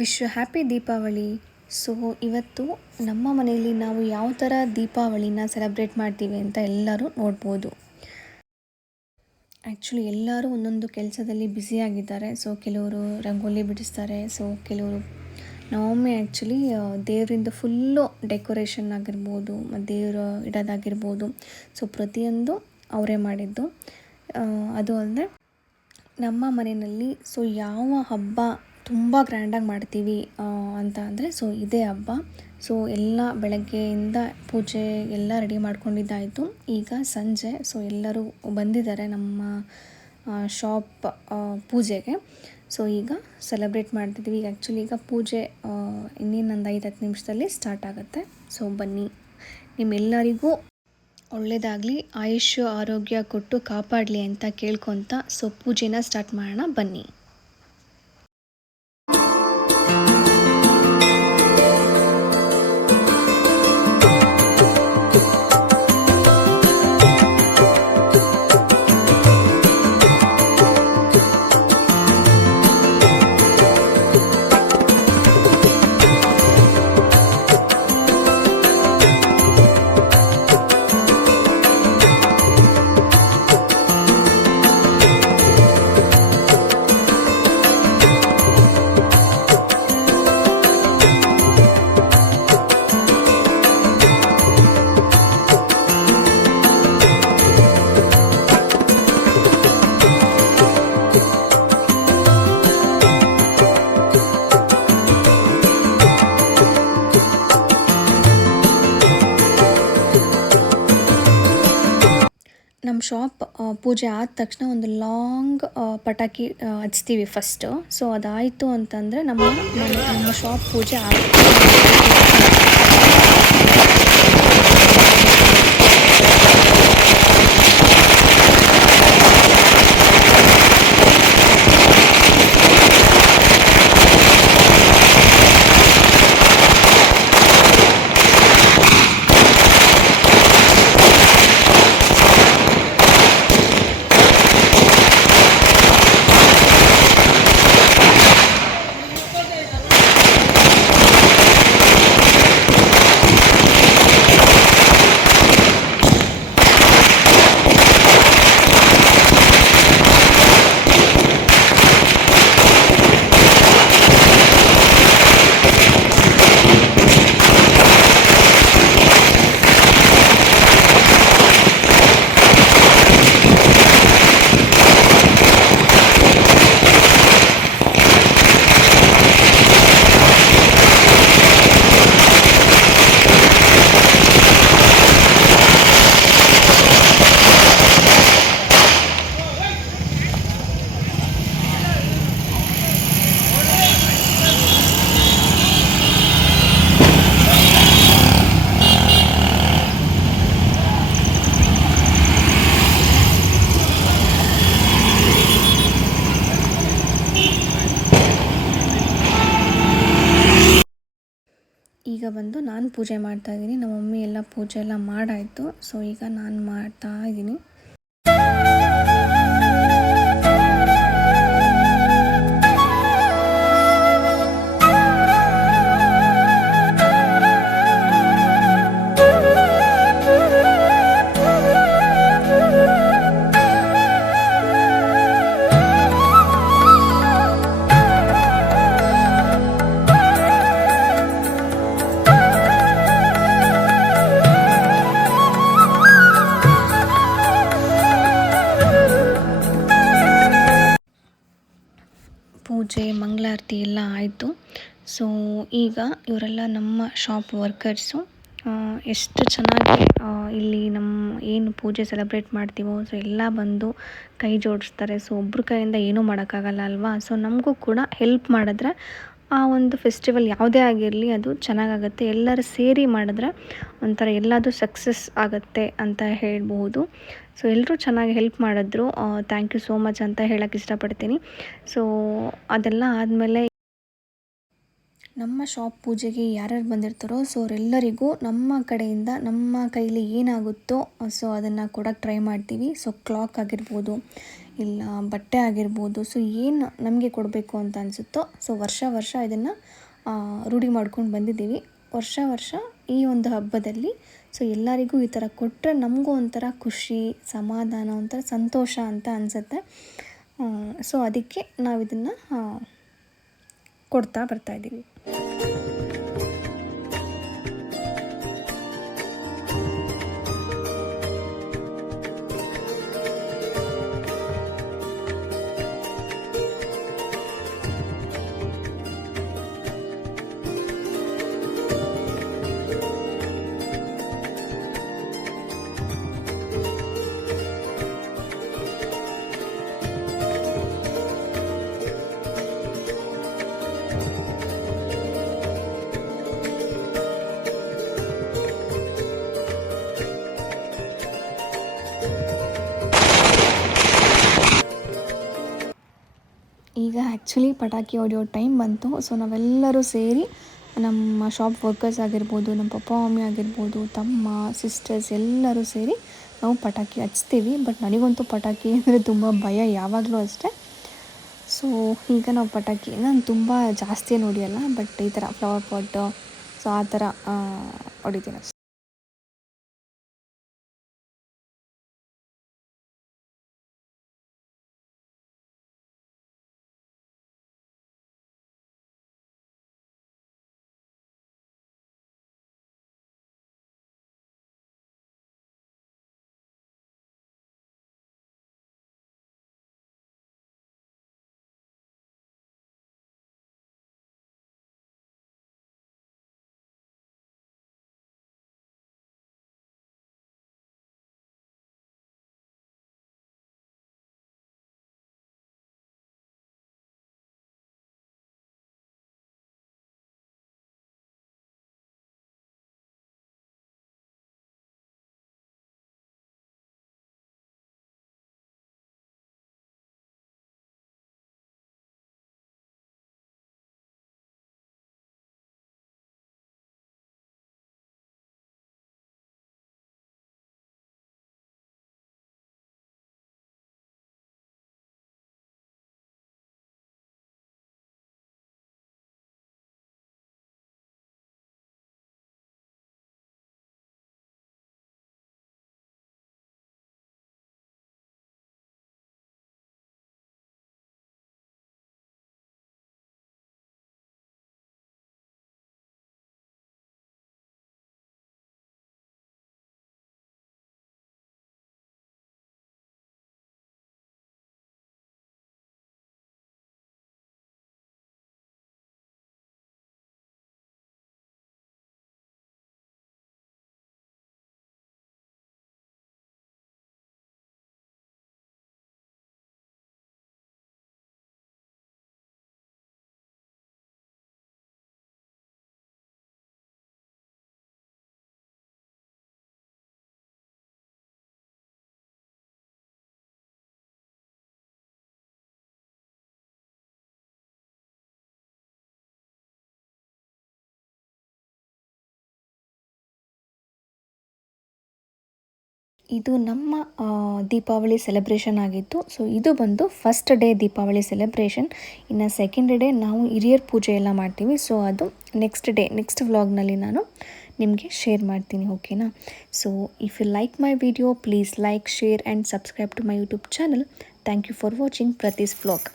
Wish happy Deepavali. So ಇವತ್ತು ನಮ್ಮ ಮನೆಯಲ್ಲಿ ನಾವು ಯಾವ ಥರ ದೀಪಾವಳಿನ ಸೆಲೆಬ್ರೇಟ್ ಮಾಡ್ತೀವಿ ಅಂತ ಎಲ್ಲರೂ ನೋಡ್ಬೋದು. ಆ್ಯಕ್ಚುಲಿ ಎಲ್ಲರೂ ಒಂದೊಂದು ಕೆಲಸದಲ್ಲಿ ಬ್ಯುಸಿಯಾಗಿದ್ದಾರೆ. ಸೊ ಕೆಲವರು ರಂಗೋಲಿ ಬಿಡಿಸ್ತಾರೆ, ಸೊ ಕೆಲವರು ನಮ್ಮಮ್ಮಿ ಆ್ಯಕ್ಚುಲಿ ದೇವರಿಂದ ಫುಲ್ಲು ಡೆಕೋರೇಷನ್ ಆಗಿರ್ಬೋದು ಮತ್ತು ದೇವರು ಇಡೋದಾಗಿರ್ಬೋದು, ಸೊ ಪ್ರತಿಯೊಂದು ಅವರೇ ಮಾಡಿದ್ದು. ಅದು ಅಲ್ಲದೆ ನಮ್ಮ ಮನೆಯಲ್ಲಿ ಸೊ ಯಾವ ಹಬ್ಬ ತುಂಬ ಗ್ರ್ಯಾಂಡಾಗಿ ಮಾಡ್ತೀವಿ ಅಂತ ಅಂದರೆ ಸೊ ಇದೇ ಹಬ್ಬ. ಸೊ ಎಲ್ಲ ಬೆಳಗ್ಗೆಯಿಂದ ಪೂಜೆ ಎಲ್ಲ ರೆಡಿ ಮಾಡ್ಕೊಂಡಿದ್ದಾಯಿತು. ಈಗ ಸಂಜೆ ಸೊ ಎಲ್ಲರೂ ಬಂದಿದ್ದಾರೆ ನಮ್ಮ ಶಾಪ್ ಪೂಜೆಗೆ. ಸೊ ಈಗ ಸೆಲೆಬ್ರೇಟ್ ಮಾಡ್ತಿದ್ದೀವಿ. ಈಗ ಆ್ಯಕ್ಚುಲಿ ಈಗ ಪೂಜೆ ಇನ್ನೇನೊಂದು 5-10 ನಿಮಿಷದಲ್ಲಿ ಸ್ಟಾರ್ಟ್ ಆಗುತ್ತೆ. ಸೊ ಬನ್ನಿ, ನಿಮ್ಮೆಲ್ಲರಿಗೂ ಒಳ್ಳೆಯದಾಗಲಿ, ಆಯುಷ್ಯ ಆರೋಗ್ಯ ಕೊಟ್ಟು ಕಾಪಾಡಲಿ ಅಂತ ಕೇಳ್ಕೊತ ಸೊ ಪೂಜೆನ ಸ್ಟಾರ್ಟ್ ಮಾಡೋಣ ಬನ್ನಿ. ನಮ್ಮ ಶಾಪ್ ಪೂಜೆ ಆದ ತಕ್ಷಣ ಒಂದು ಲಾಂಗ್ ಪಟಾಕಿ ಹಚ್ತೀವಿ ಫಸ್ಟು. ಸೊ ಅದಾಯಿತು ಅಂತಂದರೆ ನಮ್ಮ ಶಾಪ್ ಪೂಜೆ ಆಗುತ್ತೆ. ಈಗ ಬಂದು ನಾನು ಪೂಜೆ ಮಾಡ್ತಾಯಿದ್ದೀನಿ. ನಮ್ಮ ಮಮ್ಮಿ ಎಲ್ಲ ಪೂಜೆ ಎಲ್ಲ ಮಾಡಾಯಿತು. ಸೊ ಈಗ ನಾನು ಮಾಡ್ತಾ ಇದ್ದೀನಿ. ಪೂಜೆ ಮಂಗಳಾರತಿ ಎಲ್ಲ ಆಯಿತು. ಸೊ ಈಗ ಇವರೆಲ್ಲ ನಮ್ಮ ಶಾಪ್ ವರ್ಕರ್ಸು ಎಷ್ಟು ಚೆನ್ನಾಗಿ ಇಲ್ಲಿ ನಮ್ಮ ಏನು ಪೂಜೆ ಸೆಲೆಬ್ರೇಟ್ ಮಾಡ್ತೀವೋ ಸೊ ಎಲ್ಲ ಬಂದು ಕೈ ಜೋಡಿಸ್ತಾರೆ. ಸೊ ಒಬ್ಬರ ಕೈಯಿಂದ ಏನೂ ಮಾಡೋಕ್ಕಾಗಲ್ಲ ಅಲ್ವಾ. ಸೊ ನಮಗೂ ಕೂಡ ಹೆಲ್ಪ್ ಮಾಡಿದ್ರೆ ಆ ಒಂದು ಫೆಸ್ಟಿವಲ್ ಯಾವುದೇ ಆಗಿರಲಿ ಅದು ಚೆನ್ನಾಗಾಗುತ್ತೆ. ಎಲ್ಲರೂ ಸೇರಿ ಮಾಡಿದ್ರೆ ಒಂಥರ ಎಲ್ಲದೂ ಸಕ್ಸಸ್ ಆಗುತ್ತೆ ಅಂತ ಹೇಳ್ಬೋದು. ಸೊ ಎಲ್ಲರೂ ಚೆನ್ನಾಗಿ ಹೆಲ್ಪ್ ಮಾಡಿದ್ರು. ಥ್ಯಾಂಕ್ ಯು ಸೋ ಮಚ್ ಅಂತ ಹೇಳೋಕ್ಕೆ ಇಷ್ಟಪಡ್ತೀನಿ. ಸೊ ಅದೆಲ್ಲ ಆದಮೇಲೆ ನಮ್ಮ ಶಾಪ್ ಪೂಜೆಗೆ ಯಾರ್ಯಾರು ಬಂದಿರ್ತಾರೋ ಸೊ ಅವರೆಲ್ಲರಿಗೂ ನಮ್ಮ ಕಡೆಯಿಂದ ನಮ್ಮ ಕೈಲಿ ಏನಾಗುತ್ತೋ ಸೊ ಅದನ್ನು ಕೊಡೋಕ್ಕೆ ಟ್ರೈ ಮಾಡ್ತೀವಿ. ಸೊ ಕ್ಲಾಕ್ ಆಗಿರ್ಬೋದು, ಇಲ್ಲ ಬಟ್ಟೆ ಆಗಿರ್ಬೋದು. ಸೊ ಏನು ನಮಗೆ ಕೊಡಬೇಕು ಅಂತ ಅನಿಸುತ್ತೋ, ಸೊ ವರ್ಷ ಇದನ್ನು ರೂಢಿ ಮಾಡ್ಕೊಂಡು ಬಂದಿದ್ದೀವಿ. ವರ್ಷ ಈ ಒಂದು ಹಬ್ಬದಲ್ಲಿ ಸೊ ಎಲ್ಲರಿಗೂ ಈ ಥರ ಕೊಟ್ಟರೆ ನಮಗೂ ಒಂಥರ ಖುಷಿ, ಸಮಾಧಾನ, ಒಂಥರ ಸಂತೋಷ ಅಂತ ಅನಿಸುತ್ತೆ. ಸೊ ಅದಕ್ಕೆ ನಾವಿದನ್ನು ಕೊಡ್ತಾ ಬರ್ತಾಯಿದ್ದೀವಿ. ಈಗ ಆ್ಯಕ್ಚುಲಿ ಪಟಾಕಿ ಹೊಡೆಯೋ ಟೈಮ್ ಬಂತು. ಸೊ ನಾವೆಲ್ಲರೂ ಸೇರಿ ನಮ್ಮ ಶಾಪ್ ವರ್ಕರ್ಸ್ ಆಗಿರ್ಬೋದು, ನಮ್ಮ ಪಪ್ಪ ಮಮ್ಮಿ ಆಗಿರ್ಬೋದು, ತಮ್ಮ ಸಿಸ್ಟರ್ಸ್ ಎಲ್ಲರೂ ಸೇರಿ ನಾವು ಪಟಾಕಿ ಹಚ್ತೀವಿ. ಬಟ್ ನನಗಂತೂ ಪಟಾಕಿ ಅಂದರೆ ತುಂಬ ಭಯ ಯಾವಾಗಲೂ ಅಷ್ಟೇ. ಸೊ ಈಗ ನಾವು ಪಟಾಕಿ ನಾನು ತುಂಬ ಜಾಸ್ತಿ ಏನು ಹೊಡಿಯಲ್ಲ, ಬಟ್ ಈ ಥರ ಫ್ಲವರ್ ಪಾಟು ಸೊ ಆ ಥರ ಹೊಡಿತೀನಿ ಅಷ್ಟೇ. ಇದು ನಮ್ಮ ದೀಪಾವಳಿ ಸೆಲೆಬ್ರೇಷನ್ ಆಗಿತ್ತು. ಸೊ ಇದು ಬಂದು ಫಸ್ಟ್ ಡೇ ದೀಪಾವಳಿ ಸೆಲೆಬ್ರೇಷನ್. ಇನ್ನು ಸೆಕೆಂಡ್ ಡೇ ನಾವು ಹಿರಿಯರ ಪೂಜೆ ಎಲ್ಲ ಮಾಡ್ತೀವಿ. ಸೊ ಅದು ನೆಕ್ಸ್ಟ್ ವ್ಲಾಗ್ನಲ್ಲಿ ನಾನು ನಿಮಗೆ ಶೇರ್ ಮಾಡ್ತೀನಿ, ಓಕೆನಾ? So if you like my video please like, share and subscribe to my YouTube channel. Thank you for watching ಪ್ರತೀಸ್ ವ್ಲಾಗ್.